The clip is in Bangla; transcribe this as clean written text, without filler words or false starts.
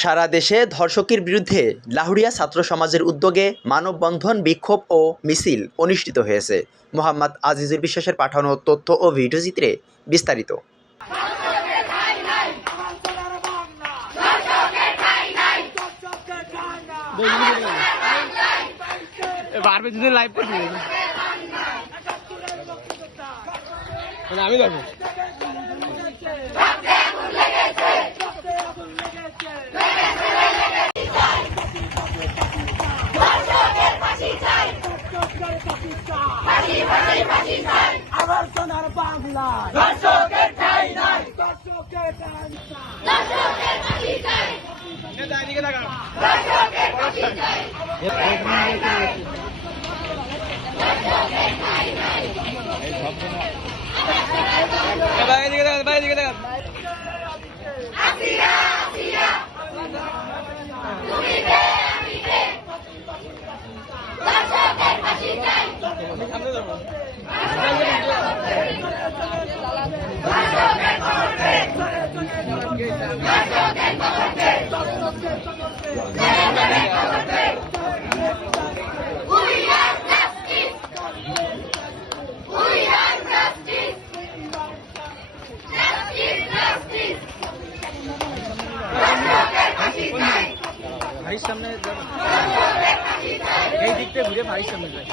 সারা দেশে ধর্ষকের বিরুদ্ধে লাহুরিয়া ছাত্র সমাজের উদ্যোগে মানববন্ধন, বিক্ষোভ ও মিছিল অনুষ্ঠিত হয়েছে। মোহাম্মদ আজিজুর বিশ্বাসের পাঠানো তথ্য ও ভিডিওচিত্রে বিস্তারিত। আমি যাবো। আবার সোনার বাংলা দর্শকের ঠাঁই নাই, দর্শকের ঠাঁই নাই, দর্শকের ফাঁসি চাই, দর্শকের ফাঁসি চাই, আসিয়া আসিয়া তুমি কে আমি কে, দর্শকের ফাঁসি চাই, ভাইয়ের সামনে এই দিকটা ঘুরে ভাইয়ের সামনে যায়।